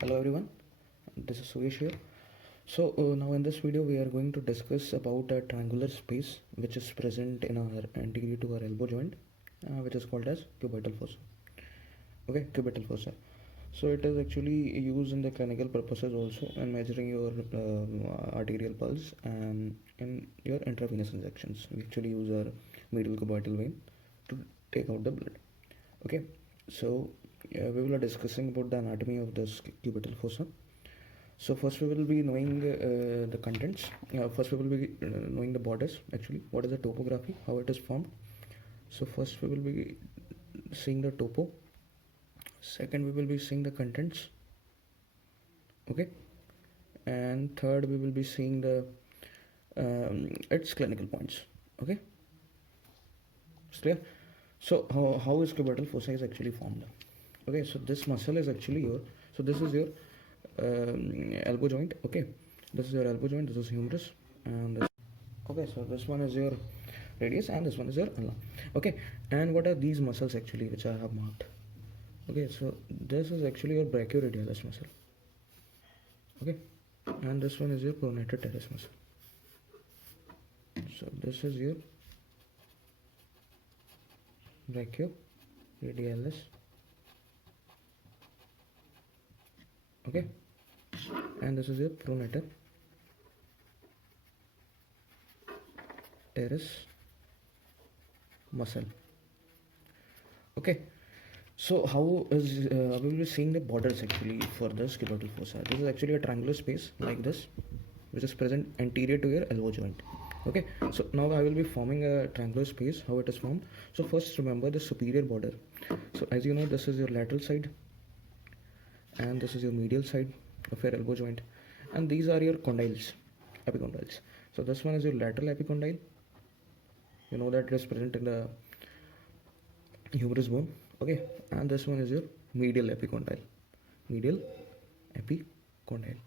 Hello everyone, this is Suyesh here. Now in this video we are going to discuss about a triangular space which is present in our anterior to our elbow joint, which is called as cubital fossa. Okay, cubital fossa. So it is actually used in the clinical purposes also in measuring your arterial pulse and in your intravenous injections. We actually use our medial cubital vein to take out the blood. Okay, so we will be discussing about the anatomy of this cubital fossa. So first we will be knowing the contents. First we will be knowing the borders, actually what is the topography, how it is formed. So first we will be seeing the topo. Second we will be seeing the contents. Okay, and third we will be seeing the its clinical points. Okay, it's clear. So how is cubital fossa is actually formed? Okay, so this muscle is actually your, so this is your elbow joint. Okay, this is your elbow joint, this is humerus, and this, okay, so this one is your radius and this one is your ulna. Okay, and what are these muscles actually which I have marked? Okay, so this is actually your brachioradialis muscle. Okay, and this one is your pronator teres muscle. So this is your brachioradialis. Okay, and this is your pronator teres muscle. Okay, so how is we will be seeing the borders actually for this cubital fossa. This is actually a triangular space like this, which is present anterior to your elbow joint. Okay, so now I will be forming a triangular space. How it is formed? So first remember the superior border. So as you know, this is your lateral side, and this is your medial side of your elbow joint, and these are your condyles, epicondyles. So this one is your lateral epicondyle. You know that it is present in the humerus bone. Okay, and this one is your medial epicondyle. Medial epicondyle.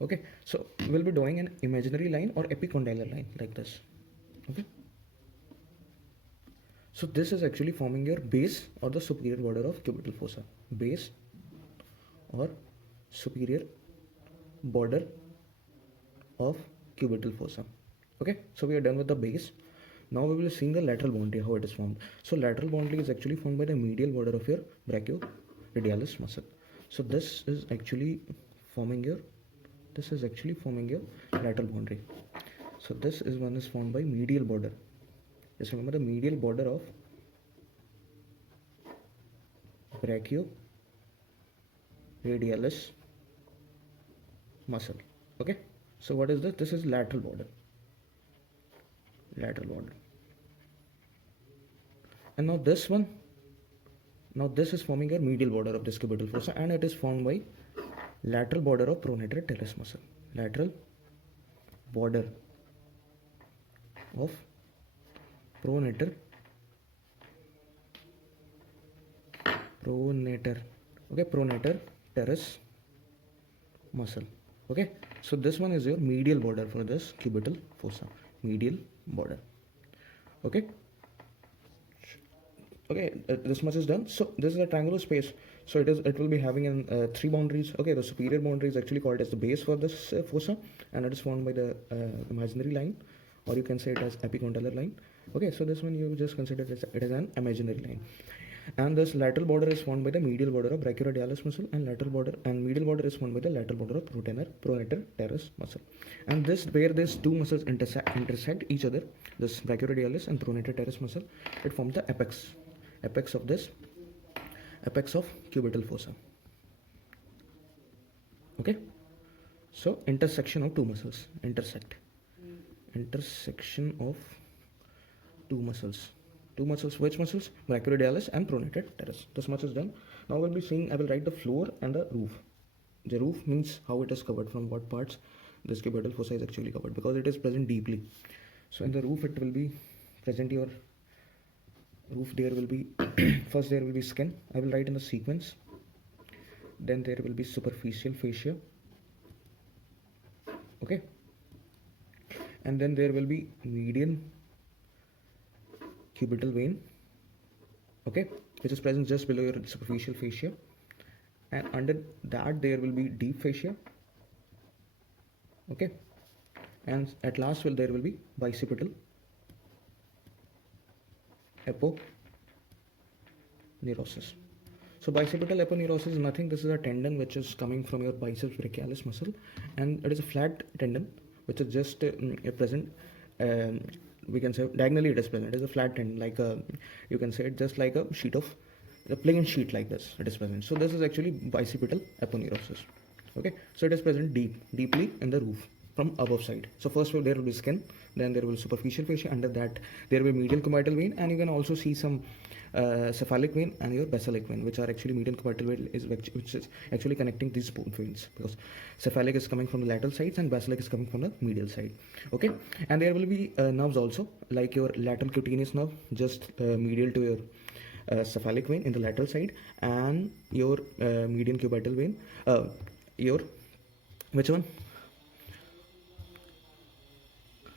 Okay, so we'll be drawing an imaginary line or epicondylar line like this. Okay, so this is actually forming your base or the superior border of cubital fossa. Base or superior border of cubital fossa. Okay, so we are done with the base. Now we will see the lateral boundary, how it is formed. So lateral boundary is actually formed by the medial border of your brachioradialis muscle. So this is actually forming your lateral boundary. So this is one is formed by medial border. Just remember the medial border of brachioradialis muscle. Okay, so what is this? This is lateral border. And now this one, now this is forming a medial border of this cubital fossa, and it is formed by lateral border of pronator teres muscle. Lateral border of pronator teres muscle. Okay, so this one is your medial border for this cubital fossa. Medial border. Okay, this much is done. So this is a triangular space, so it will be having three boundaries. Okay, the superior boundary is actually called as the base for this fossa, and it is formed by the imaginary line, or you can say it as epicondylar line. Okay, so this one you just consider it as an imaginary line. And this lateral border is formed by the medial border of brachioradialis muscle, and medial border is formed by the lateral border of pronator teres muscle. And this, where these two muscles intersect each other, this brachioradialis and pronator teres muscle, it forms the apex of cubital fossa. Okay, so intersection of two muscles, intersection of two muscles. Which muscles? Brachioradialis and pronator teres. This much is done. Now we'll be seeing, I will write the floor and the roof. The roof means how it is covered, from what parts this cubital fossa is actually covered, because it is present deeply. So in the roof it will be present your roof. There will be first there will be skin. I will write in the sequence. Then there will be superficial fascia. Okay, and then there will be median cubital vein, okay, which is present just below your superficial fascia. and under that there will be deep fascia. Okay, and at last there will be bicipital aponeurosis. So bicipital aponeurosis is nothing. This is a tendon which is coming from your biceps brachialis muscle, and it is a flat tendon which is just present. We can say diagonally it is present. It is a flat tendon, like a, you can say it just like a sheet of a plain sheet like this. It is present. So this is actually bicipital aponeurosis. Okay, so it is present deeply in the roof from above side. So first there will be skin, then there will be superficial fascia. Under that there will be medial cubital vein, and you can also see some cephalic vein and your basilic vein, which are actually medial cubital vein which is actually connecting these both veins, because cephalic is coming from the lateral sides and basilic is coming from the medial side. Okay, and there will be nerves also, like your lateral cutaneous nerve, just medial to your cephalic vein in the lateral side, and your median cubital vein, your which one?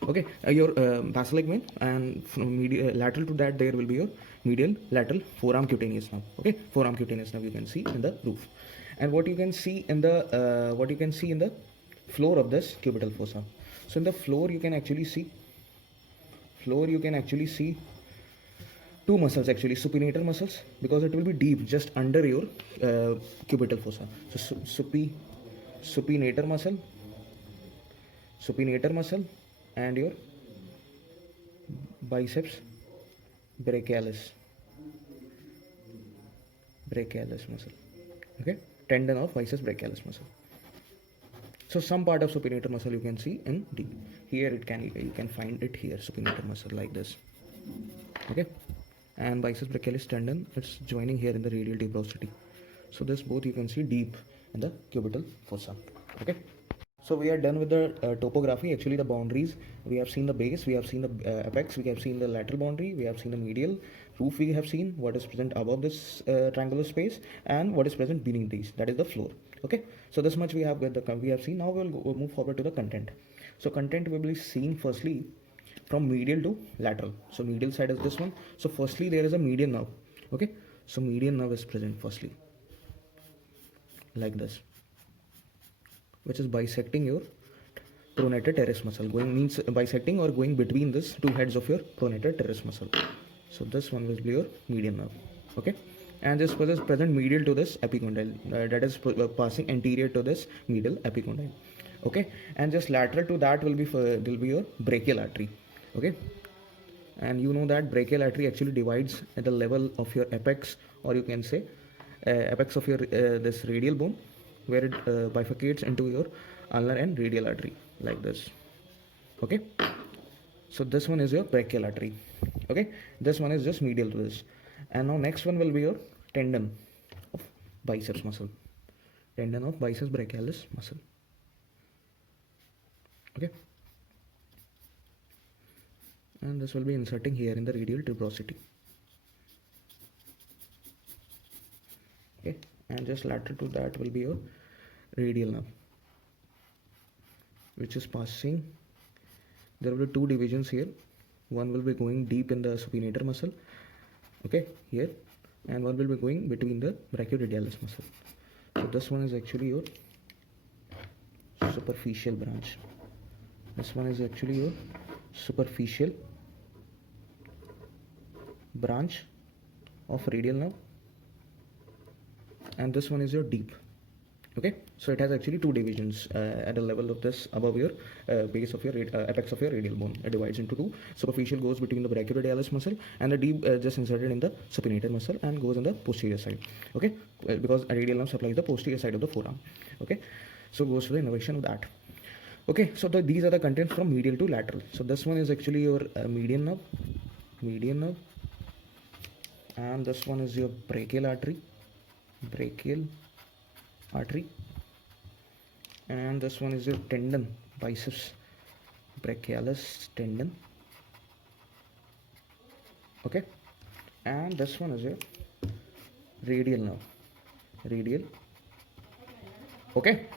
Okay, your basilic vein, and from lateral to that there will be your medial lateral forearm cutaneous nerve. Okay, forearm cutaneous nerve you can see in the roof, and what you can see in the floor of this cubital fossa. So in the floor you can actually see two muscles, actually supinator muscles, because it will be deep just under your cubital fossa. So supinator muscle and your biceps brachialis muscle. Okay, tendon of biceps brachialis muscle. So some part of supinator muscle you can see in D. Here you can find it here, supinator muscle like this. Okay, and biceps brachialis tendon, it's joining here in the radial tuberosity. So this both you can see deep in the cubital fossa. Okay, so we are done with the topography, actually the boundaries. We have seen the base, we have seen the apex, we have seen the lateral boundary, we have seen the medial roof, we have seen what is present above this triangular space and what is present beneath these, that is the floor. Okay, so this much we have seen. Now we'll move forward to the content. So content will be seen firstly from medial to lateral. So medial side is this one. So firstly there is a median nerve. Okay, so median nerve is present firstly like this, which is bisecting your pronator teres muscle. Bisecting or going between this two heads of your pronator teres muscle. So this one will be your median nerve. Okay, and this was present medial to this epicondyle, that is passing anterior to this medial epicondyle. Okay, and just lateral to that will be your brachial artery. Okay, and you know that brachial artery actually divides at the level of your apex, or you can say apex of your this radial bone, where it bifurcates into your ulnar and radial artery like this. Okay, so this one is your brachial artery. Okay, this one is just medial to this. And now next one will be your tendon of biceps muscle, tendon of biceps brachialis muscle. Okay, and this will be inserting here in the radial tuberosity. Okay, and just lateral to that will be your radial nerve, which is passing. There will be two divisions here. One will be going deep in the supinator muscle, okay, here, and one will be going between the brachioradialis muscle. So this one is actually your superficial branch. This one is actually your superficial branch of radial nerve, and this one is your deep. Okay, so it has actually two divisions at the level of this above your base of your apex of your radial bone. It divides into two. Superficial goes between the brachioradialis muscle, and the deep just inserted in the supinator muscle and goes on the posterior side. Okay, because a radial nerve supplies the posterior side of the forearm. Okay, so goes to the innervation of that. Okay, so these are the contents from medial to lateral. So this one is actually your median nerve, and this one is your brachial artery, and this one is your tendon, biceps brachialis tendon. Okay, and this one is your radial nerve, okay.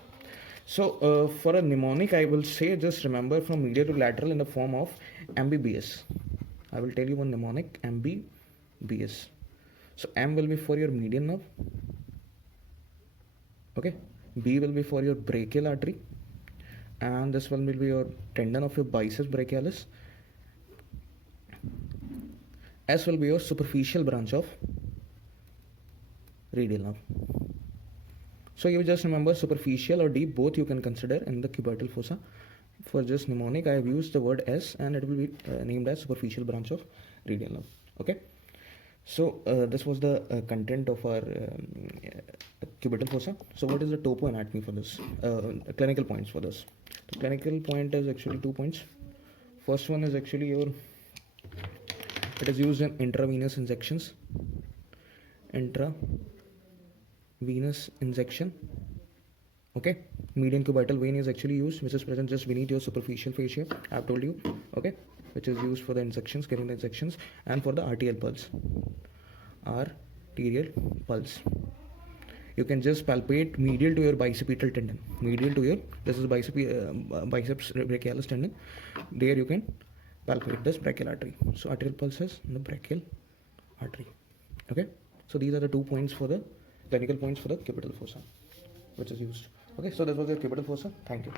So for a mnemonic, I will say, just remember from medial to lateral in the form of MBBS. I will tell you one mnemonic, MBBS. So M will be for your median nerve, B will be for your brachial artery, and this one will be your tendon of your biceps brachialis. S will be your superficial branch of radial nerve. So you just remember superficial or deep, both you can consider in the cubital fossa. For just mnemonic, I have used the word S, and it will be named as superficial branch of radial nerve. Okay. So this was the content of our cubital fossa. So what is the topo anatomy for this? Clinical points for this. The clinical point is actually 2 points. First one is actually it is used in intravenous injections. Intravenous injection. Okay. Median cubital vein is actually used, which is present just beneath your superficial fascia. I have told you. Okay. Which is used for the injections, giving the injections, and for the arterial pulse. Arterial pulse. You can just palpate medial to your bicipital tendon. This is biceps brachialis tendon. There you can palpate this brachial artery. So arterial pulse is in the brachial artery. Okay. So these are the 2 points for the clinical points for the cubital fossa, which is used. Okay. So this was your cubital fossa. Thank you.